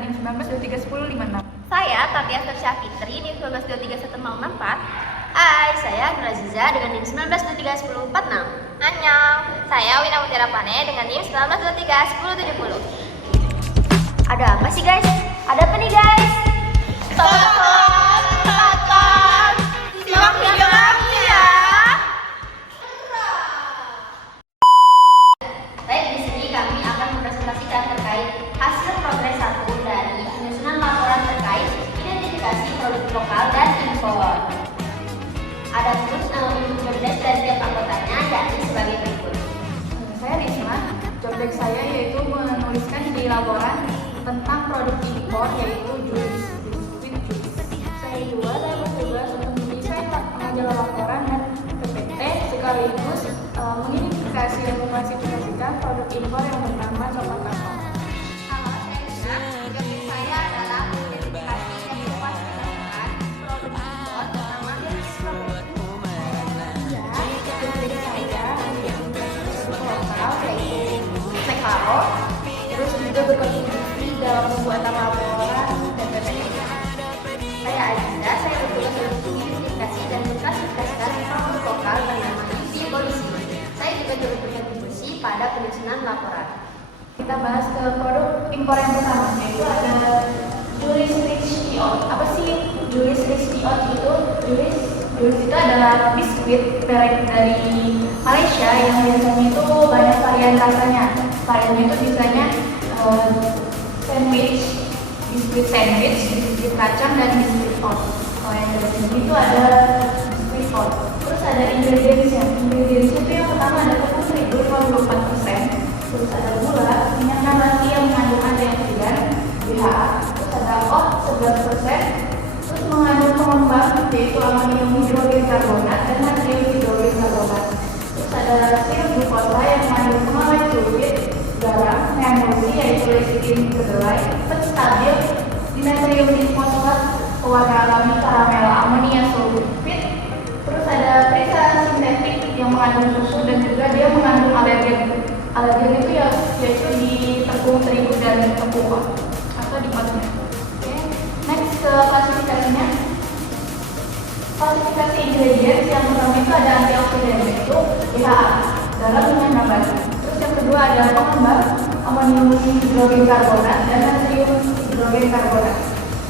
dengan NIM 19231056. Saya Tatia Fersya Fitri, NIM 19231064. Hai, saya Nur Aziza dengan NIM 19231046. Annyeong, saya Wina Mutiara Pane dengan NIM 19231070. Ada apa sih guys? Ada apa nih guys? Tonton, simak video kami ya. Baik, di sini kami akan mempresentasikan terkait hasil progres 1 dari penyusunan laporan terkait identifikasi produk lokal dan impor. Adapun untuk jobdesk dari tiap anggotanya yakni sebagai berikut. Saya Risma, jobdesk saya yaitu menuliskan di laporan tentang produk impor yaitu juice, biskuit juice. Saya juga bertugas untuk mendesain majalah laporan dan PPT sekaligus mengidentifikasi dan mengklasifikasikan produk impor yang bernama coklat kapal. Halo, saya Lina. Jobdesk saya adalah identifikasi dan mengklasifikasikan produk impor bernama juice strawberry. Jobdesk saya produk lokal yaitu Sekaro, terus juga berkontribusi dalam pembuatan laporan dan PPT. Saya Aziza, saya bertugas untuk mengidentifikasi dan mengklasifikasikan produk lokal bernama UV Polisi. Saya juga turut berkontribusi pada penyusunan laporan. Kita bahas ke produk impor yang pertama, yaitu ada Julius Rich Oat. Apa sih Julius Rich Oat itu? Julius itu adalah biskuit merek dari Malaysia yang biasanya itu banyak varian rasanya. Variannya itu biasanya sandwich, biskuit sandwich, biskuit kacang, dan biskuit oat. Kalau yang dari sini itu ada biskuit oat. Terus ada ingredientsnya. Ingredientsnya itu yang pertama ada tepung terigu 54%. Terus ada gula, minyak nabati yang mengandung antioksidan BHA. Terus ada oat 11%. Terus mengandung pengembang yaitu amonium hidrogen karbonat dan natrium hidrogen karbonat. Terus ada sirup glukosa yang mengandung pengawet fluid, garam, emulsi yaitu lecitin kedelai, stabil, dinatrium disfosfat, pewarna alami karamel amonia sulfit. Terus ada perisa sintetik yang mengandung susu dan juga dia mengandung alergen. Alergen itu yaitu di tepung terigu dan tepung oat atau di oatnya. Oke. Next ke klasifikasinya. Klasifikasi ingredients yang pertama itu ada antioksidan yaitu BHA, garam dengan nabati. Terus yang kedua ada pengembang amonium hidrogen karbonat dan natrium hidrogen karbonat.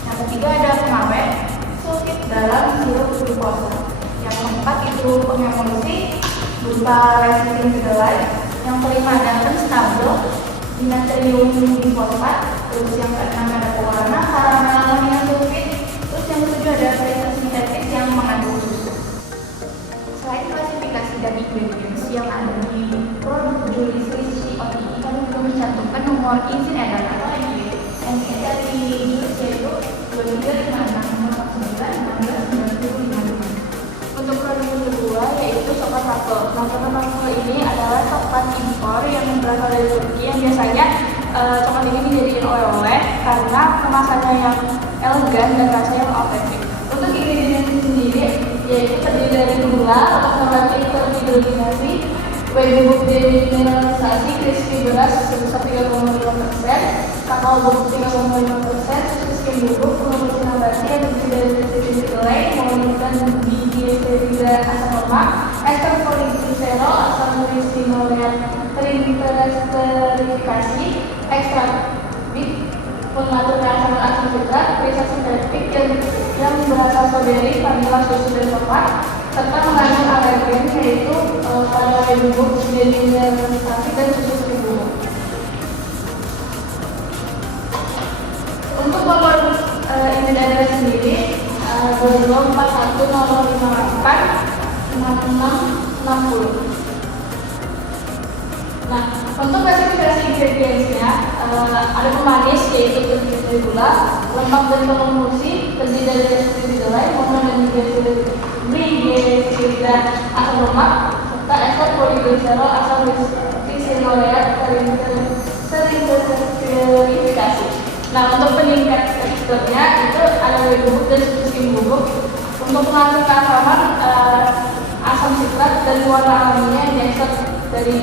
Yang ketiga ada pengawet sulfit dalam sirup glukosa. Yang keempat itu pengemulsi berupa lecitin kedelai. Yang kelima ada stabil dinatrium disfosfat. Terus yang keenam ada pewarna karamel amonia sulfit. Terus yang ketujuh ada perisa sintetis yang mengandung susu. Selain klasifikasi dan ingredients yang ada di produk Julius Rich Oat ini, kami juga mencantumkan nomor izin edar atau NIE. NIE dari Julius yaitu 2356691695. Untuk produk yang kedua yaitu coklat waffle. Nah, coklat waffle ini adalah coklat impor yang berasal dari Turki yang biasanya coklat ini dijadikan oleh-oleh karena kemasannya yang elegan dan rasanya yang otentik. Untuk ingredients sendiri yaitu terdiri dari gula, laktobatik terhidrogenasi, kue bubuk demineralisasi, crispy beras sebesar 3,5%, kakao bubuk 3,5%, susu skim bubuk, pengumpul nabati yang terdiri dari lecitin kedelai, menggunakan digliserida asam lemak, ester poliglycerol, asam glycinoleat terinterifikasi, ekstrak bit, pengatur keasaman asam citrat, perisa sintetik yang berasal strawberry, vanila, susu, dan coklat, serta mengandung alergen yaitu pada kue bubuk, demineralisasi, dan susu skim bubuk. Untuk nomor ini dari sendiri 224105866660. Nah, untuk klasifikasi ingredientsnya ada pemanis yaitu terdiri dari gula, lemak dan pengemulsi terdiri dari lecitin kedelai, mono dan digliserida asam lemak, serta ester poliglycerol asam glycinoleat terinterifikasi. Nah, untuk peningkat teksturnya itu ada kue bubuk dan susu skim bubuk. Untuk mengatur keasaman asam citrat dan warna alaminya yang diekstrak dari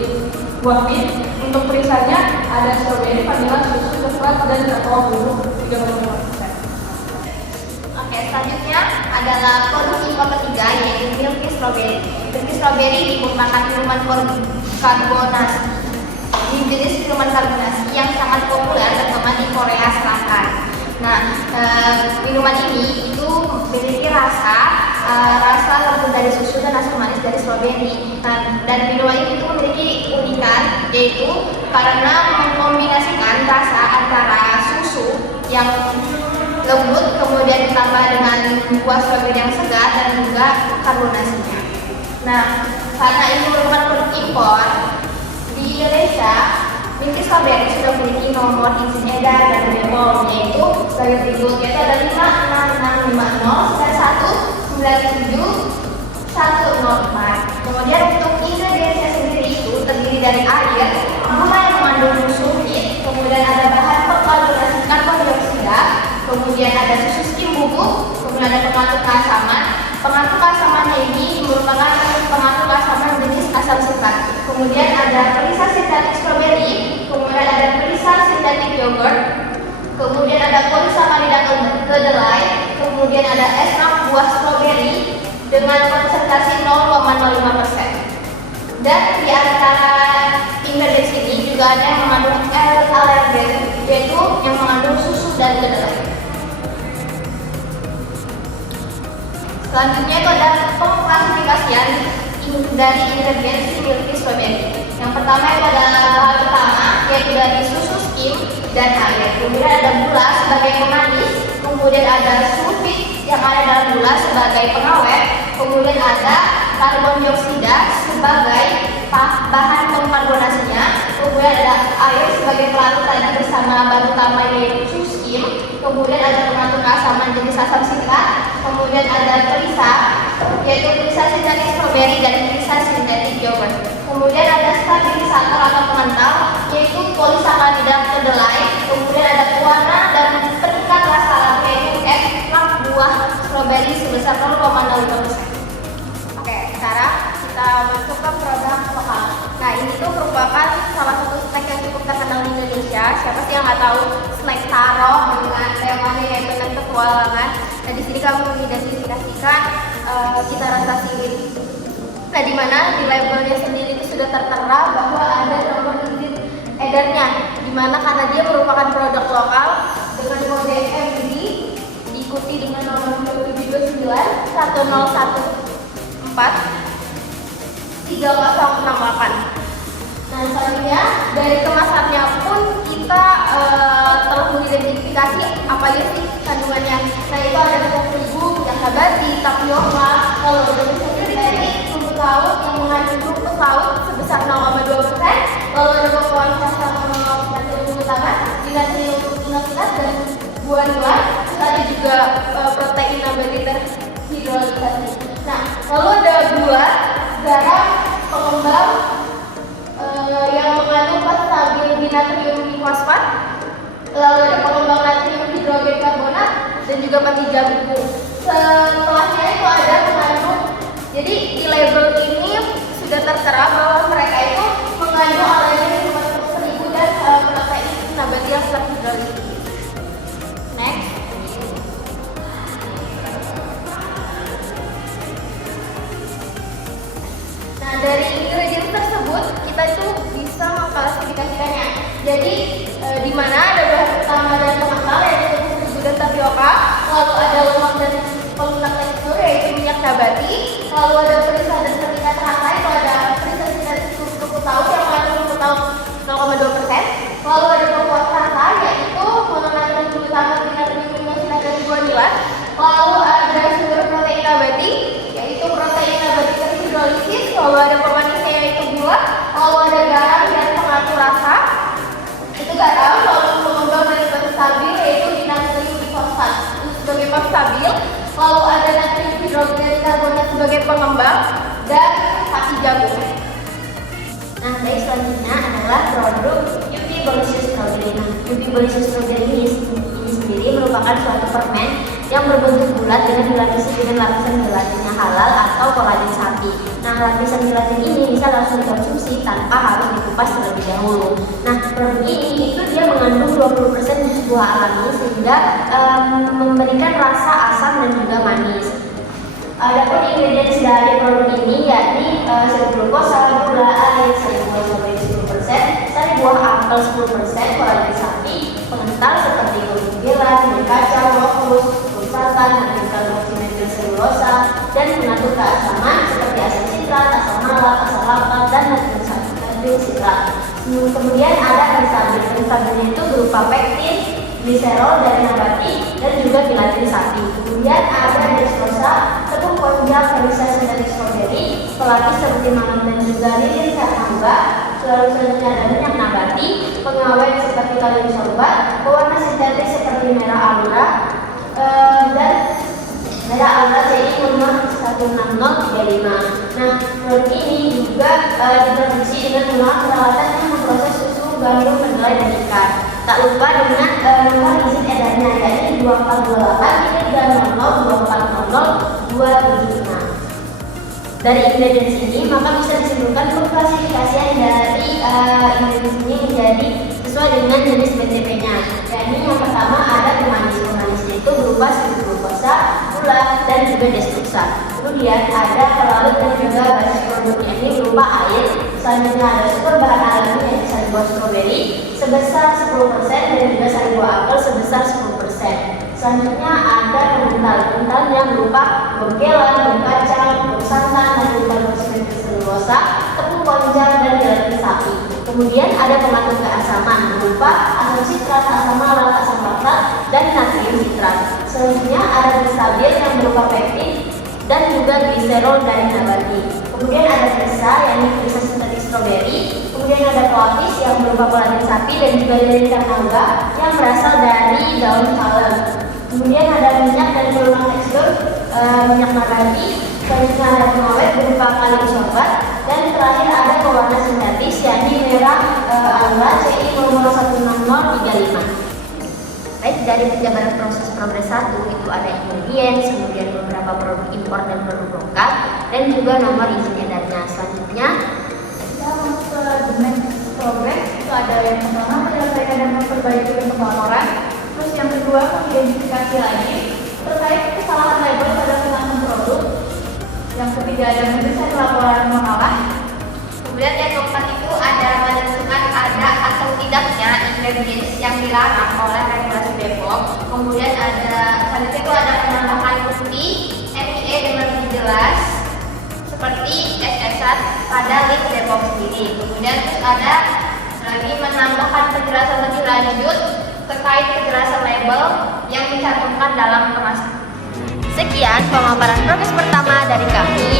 buah bit. Untuk untuk perisanya ada stroberi, vanila, susu, coklat, dan kakao bubuk 35%. Oke, selanjutnya adalah produk impor ketiga yaitu Milky Strawberry. Milky Strawberry merupakan minuman karbonasi. Ini jenis minuman karbonasi yang sangat populer terutama di Korea Selatan. Nah, minuman ini itu memiliki rasa lembut dari susu dan asam manis dari stroberi. Nah, dan minuman ini itu memiliki unikan yaitu karena mengkombinasikan rasa antara susu yang lembut kemudian ditambah dengan buah stroberi yang segar dan juga karbonasinya. Nah, karena ini merupakan produk impor di Indonesia, Milky Strawberry sudah memiliki nomor izin edar dan BPOM yaitu sebagai berikut, yaitu ada 56650 dan 197 104. Kemudian untuk ingredientsnya sendiri itu terdiri dari air, gula yang mengandung sulfit, kemudian ada bahan pengkarbonasi karbon dioksida, kemudian ada susu skim bubuk, kemudian ada pengatur keasaman. Pengatur keasamannya ini merupakan pengatur keasaman jenis asam sitrat. Kemudian ada perisa sintetik stroberi, kemudian ada perisa sintetik yogurt, kemudian ada polisakarida kedelai, kemudian ada ekstrak buah stroberi dengan konsentrasi 0,05%. Dan di antara ingredients ini juga ada yang mengandung alergen, yaitu yang mengandung susu dan kedelai. Selanjutnya itu ada pengklasifikasian dari ingredients si Milky Strawberry. Yang pertama itu adalah bahan utama yaitu dari susu skim dan air. Kemudian ada gula sebagai pemanis, kemudian ada sulfit yang ada dalam gula sebagai pengawet, kemudian ada karbon dioksida sebagai bahan pengkarbonasinya, kemudian ada air sebagai pelarut tadi bersama bahan utama yaitu susu skim, kemudian ada pengatur keasaman jenis asam sitrat, kemudian ada perisa yaitu perisa sintetik stroberi dan perisa sintetik yogurt. Kemudian ada stabilisator atau pengental yaitu polisakarida kedelai, kemudian ada pewarna dan peningkat rasa alami yaitu ekstrak buah stroberi sebesar 0,05%. Oke, sekarang kita masuk ke produk lokal. Nah, ini tuh merupakan salah satu snack yang cukup terkenal di Indonesia. Siapa sih yang nggak tahu snack taro dengan temanya yaitu snack petualangan. Nah, di sini kami mengidentifikasikan cita rasa sirih. Nah, di mana di labelnya sendiri itu sudah tertera bahwa ada nomor izin edarnya, di mana karena dia merupakan produk lokal dengan kode MD diikuti dengan nomor 729 1014 3068. Nah, selanjutnya dari kemasannya pun kita telah mengidentifikasi apa aja sih kandungannya. Nah, itu ada tepung terigu, minyak nabati, tapioka, kalau udah sendiri dari rumput laut yang mengandung rumput laut sebesar 0,2%, lalu ada cocoa sama natrium utama, natrium inoxidat dan guanila, tadi juga protein nabati terhidrolisasi. Nah, lalu ada gula, garam, pengembang yang mengandung stabil dinatrium bifosfat, lalu ada pengembang natrium hidrogen karbonat dan juga pati jagung. Setelahnya itu ada mengandung, jadi di label ini sudah tertera bahwa mereka itu mengandung alergen terigu dan protein nabati yang terhidrolisasi. Next. Nah, dari ingredients tersebut kita itu bisa mengklasifikasikannya. Jadi di mana ada bahan utama dan pengental yaitu tepung terigu dan tapioka, lalu ada lemak dan pelunak tekstur yaitu minyak nabati, lalu ada perisa dan peningkat rasa itu ada perisa sintetik rumput laut yang mengandung rumput laut 0,2%, lalu ada pembuat rasa yaitu mononatrium glutamat, dinatrium inoxidat dan guanila, lalu ada sumber protein nabati yaitu protein nabati terhidrolisis, lalu ada pemanisnya yaitu gula, lalu ada garam dan pengatur rasa itu garam, lalu pengembang dari bahan stabil yaitu dinatrium bifosfat sebagai bahan stabil, lalu ada natrium hidrogen karbonat sebagai pengembang dan pati jagung. Nah, baik, selanjutnya adalah produk UV Bolicious Strawberry. UV Bolicious Strawberry ini sendiri merupakan suatu permen yang berbentuk bulat dengan dilapisi dengan lapisan gelatinnya halal atau kolagen sapi. Nah, lapisan gelatin ini bisa langsung dikonsumsi tanpa harus dikupas terlebih dahulu. Nah, produk ini itu dia mengandung 20% jus buah alami sehingga memberikan rasa asam dan juga manis. Adapun ingredients dari produk ini yakni sirup glukosa, gula, air, sari buah stroberi 10%, sari buah apel 10%, kolagen sapi, pengental seperti kulit gelan, minyak kacang, lokus, santan, natrium karboksimetil selulosa, dan mengatur keasaman seperti asam sitrat, asam malat, asam laktat, dan natrium sitrat. Kemudian ada penstabil. Penstabilnya itu berupa pektin, gliserol dari nabati, dan juga gelatin sapi. Kemudian ada dextrosa, tepung konjak, vanisa sintetik stroberi, pelapis seperti mangga dan juga lilin karnauba. Lalu selanjutnya ada minyak nabati, pengawet seperti kalium sorbat, pewarna sintetik seperti merah alura, dan merah alura CI nomor 16035. Nah, produk ini juga diproduksi dengan menggunakan peralatan yang memproses susu, gandum, kedelai, dan ikan. Tak lupa dengan nomor izin edarnya yakni 2428-2400-276. Dari ingredients ini maka bisa disimpulkan pengklasifikasian dari ingredients ini menjadi sesuai dengan jenis BTP-nya. Yakni yang pertama ada pemanis. Pemanisnya itu berupa sirup glukosa, gula, dan juga dextrosa. Kemudian ada pelaut dan juga basis produknya ini berupa air. Selanjutnya ada sumber bahan alami yaitu sari buah stroberi sebesar 10% dan juga sari buah apel sebesar 10%. Selanjutnya ada pengental yang berupa gela, minyak kacang, santan, natrium karboksimetil selulosa, tepung konjak, dan gelatin sapi. Kemudian ada pengatur keasaman berupa asam sitrat, asam malat, asam laktat, dan natrium sitrat. Selanjutnya ada penstabil yang berupa pektin dan juga gliserol dari nabati. Kemudian ada vanisa yang vanisa sintetik stroberi. Kemudian ada pelapis yang berupa kolagen sapi dan juga lilin karnauba yang berasal dari daun palem. Kemudian ada minyak dan peluang tekstur minyak nabati. Selanjutnya ada pengawet berupa kalium sorbat, dan terakhir ada pewarna sintetis yakni merah alura CI nomor 16035. Baik, dari penjabaran proses progres 1 itu ada ingredients, kemudian beberapa produk impor dan produk lokal, dan juga nomor izin edarnya. Selanjutnya kita masuk ke the next progress. Itu ada yang pertama menyelesaikan dan memperbaiki bentuk laporan. Terus yang kedua mengidentifikasi lagi terkait kesalahan label pada kemasan produk. Yang ketiga ada menyelesaikan laporan mengalah. Kemudian yang keempat itu ada menentukan ada atau tidaknya ingredients yang dilarang oleh regulasi Bepom. Kemudian ada selanjutnya itu ada penambahan bukti NIE dengan lebih jelas seperti SS pada link Bepom sendiri. Kemudian terus ada lagi menambahkan penjelasan lebih lanjut terkait kejelasan label yang dicantumkan dalam kemasan. sekian pemaparan progres pertama dari kami.